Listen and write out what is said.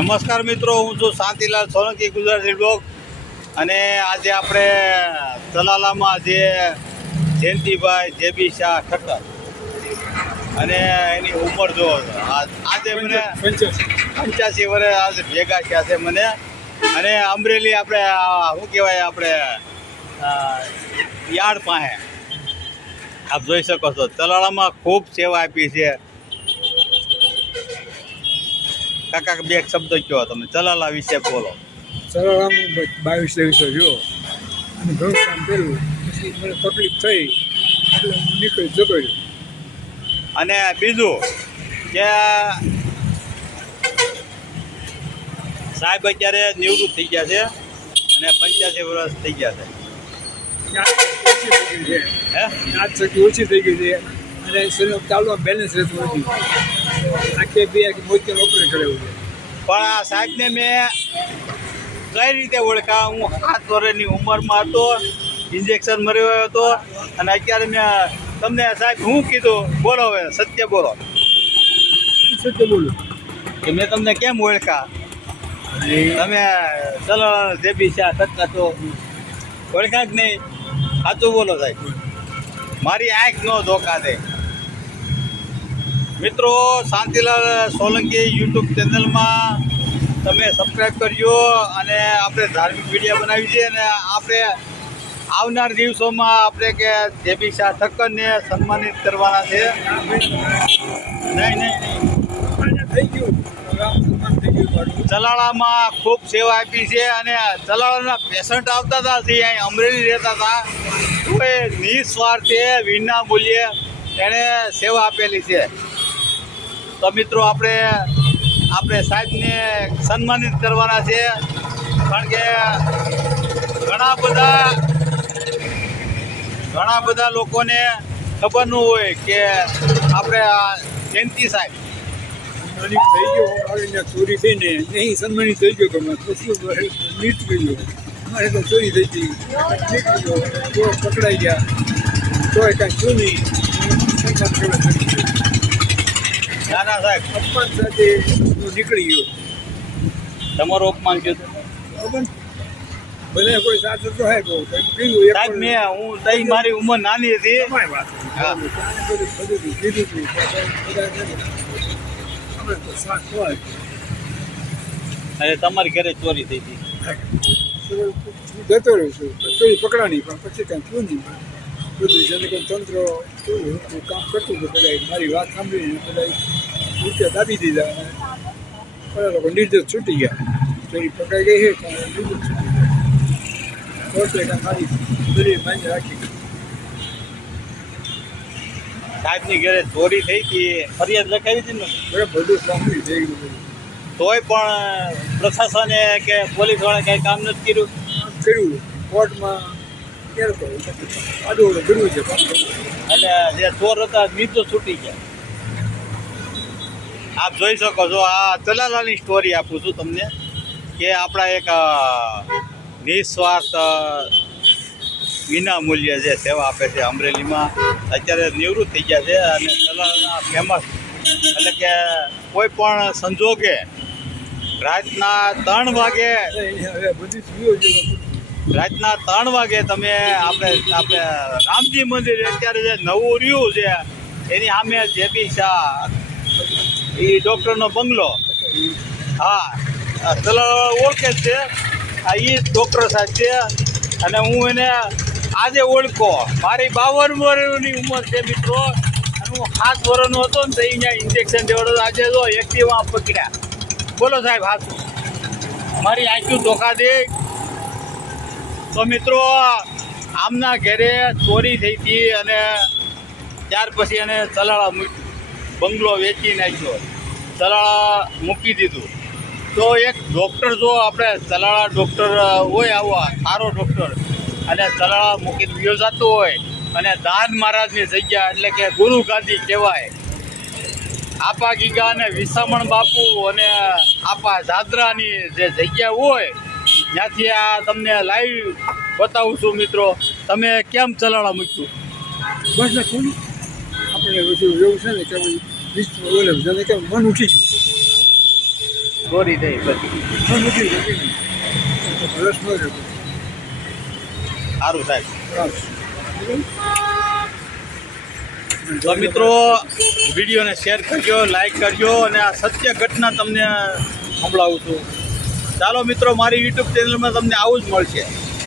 નમસ્કાર મિત્રો, હું છું શાંતિલાલ સોલંકી, ગુજરાતી બ્લોગ. અને આજે આપણે તલાલામાં જે જયંતિભાઈ જેબી શાહ ઠક્કર અને એની ઉંમર જો આજે મને 85 વર્ષ આજે ભેગા થયા છે મને. અને અમરેલી આપણે શું કહેવાય, આપણે યાર્ડ પાસે આપ જોઈ શકો છો. તલાલામાં ખૂબ સેવા આપી છે. કાકા બે શબ્દ કહો, તમે તલાલા વિશે બોલો. તલાલામાં 22-23 જો અને ઘણું કામ કર્યું, પછી મને તકલીફ થઈ એટલે હું નીકળી જતો રહ્યો. અને બીજું કે સાહેબ અત્યારે નિવૃત્ત થઈ ગયા છે અને 85 વર્ષ થઈ ગયા છે. આજ શક્તિ ઓછી થઈ ગઈ છે અને શરીર ચાલવા બેલેન્સ રહેતું નથી. આખે મોતિયાનું ઓપરેશન કરેલું છે. પણ આ સાહેબને મેં કઈ રીતે ઓળખા? હું 7 વર્ષની ઉંમરમાં હતો, ઇન્જેક્શન મર્યો હતો. અને અત્યારે મેં તમને સાહેબ શું કીધું? બોલો, હવે સત્ય બોલો. સત્ય બોલું કે મેં તમને કેમ ઓળખા? તમે ચલો જેબી શાહ ઠક્કર તો ઓળખા જ નહીં. સાચું બોલો સાહેબ, મારી આંખ નો ધોકા દે. મિત્રો, શાંતિલાલ સોલંકી યુટ્યુબ ચેનલમાં તમે સબસ્ક્રાઈબ કરજો. અને આપણે ધાર્મિક વિડીયો બનાવી છે અને આપણે આવનાર દિવસોમાં આપણે કે જેબી શાહ ઠક્કરને સન્માનિત કરવાના છે. નહીં થઈ ગયું, સન્માન થઈ ગયું. ચલાળામાં ખૂબ સેવા આપી છે. અને ચલાળાના પેશન્ટ આવતા હતા, જે અહીં અમરેલી રહેતા હતા, તો એ નિસ્વાર્થે વિના મૂલ્યે એણે સેવા આપેલી છે. તો મિત્રો, આપણે સાહેબને સન્માનિત કરવાના છે. કારણ કે ઘણા બધા લોકોને ખબર ન હોય કે આપણે આ જયંતિ સાહેબ સન્માનિત થઈ ગયો. અમારે ચોરી થઈને નહીં સન્માનિત થઈ ગયો. તમે પછી નીકળી ગયો. અમારે તો ચોરી થઈ ગઈ, નીકળી ગયો. તો પકડાઈ ગયા, તો કાંઈ શું નહીં. સન્માન કરવા કરી ગયો. નાના સાહેબ અપમાન સાથે હું નીકળી ગયો. તમારું અપમાન થયું હતું? ભલે કોઈ સાથે તો હે બહુ સાહેબ, હું તઈ મારી ઉંમર નાની હતી. હા. બધું કીધું અમે તો સાથ હોય. અને તમારી ઘરે ચોરી થઈ હતી. જતો રહ્યો છું, ચોરી પકડાની, પણ પછી કાંઈ થયું નહીં. બધું જેને કોઈ તંત્ર કેવું કામ કરતું હતું, બધા મારી વાત સાંભળીને બધા રૂપિયા દાબી દીધા અને બધા લોકો નિર્દોષ છૂટી ગયા. ચોરી પકડાઈ ગઈ છે, પણ નિર્દોષ છૂટી ગયા. કોર્ટે કાંઈ મારી બધી માન્ય રાખી. સાહેબની ઘરે ચોરી થઈ હતી, ફરિયાદ લખાવી હતી ને? બરાબર, બધું સાંભળી થઈ ગયું. તોય પણ પ્રશાસને કે પોલીસ વાળા કઈ કામ નથી કર્યું. કર્યું કોર્ટમાં ક્યારે તો આડું કર્યું છે. અને જે ચોર હતા નીચો છૂટી ગયા. આપ જોઈ શકો છો. આ તલાલાની સ્ટોરી આપું છું તમને કે આપણા એક નિસ્વાર્થ વિના મૂલ્ય જે સેવા આપે છે અમરેલીમાં. અત્યારે નિવૃત્ત થઈ ગયા છે. અને તલાલાના ફેમસ એટલે કે કોઈ પણ સંજોગે રાતના 3 વાગે તમે આપણે રામજી મંદિર અત્યારે જે નવું રહ્યું છે એની સામે જેબી શાહ એ ડૉક્ટરનો બંગલો, હા, તલાલા ઓળખે જ છે. આ એ ડૉક્ટર સાહેબ છે. અને હું એને આજે ઓળખો. મારી 52 વર્ષની ઉંમર છે મિત્રો. અને હું 7 વર્ષનો હતો ને તો અહીંયા ઇન્જેક્શન દેવડો. આજે જો એક્ટિવા પકડ્યા. બોલો સાહેબ, હાથ મારી આંખું ધોકા દે. તો મિત્રો, આમના ઘરે ચોરી થઈ હતી અને ત્યાર પછી એને તલાળા મૂક્યું. બંગલો વેચી નાખ્યો, તલાળા મૂકી દીધું. તો એક ડૉક્ટર, જો આપણે તલાળા ડૉક્ટર હોય, આવા સારો ડૉક્ટર, અને તલાળા મૂકીને વિયો જતો હોય, અને દાન મહારાજની જગ્યા એટલે કે ગુરુ ગાદી કહેવાય. આપા ગીગા અને વિસામણ બાપુ અને આપા જાદરાની જે જગ્યા હોય, ત્યાંથી આ તમને લાઈવ બતાવું છું મિત્રો. તમે કેમ તલાળા મૂક્યું? બસ ને કોણ આપણે બધું એવું છે ને કે વિશ્વ ઓલે જેને કે મન ઉઠી ગયું. ચોરી થઈ બધી. નથી રસ ન રહ્યો સારું સાહેબ. બસ. તો મિત્રો વિડીયોને શેર કરજો, લાઈક કરજો અને આ સત્ય ઘટના તમને સંભળાવું છું. ચાલો મિત્રો, મારી યુટ્યુબ ચેનલમાં તમને આવું જ મળશે.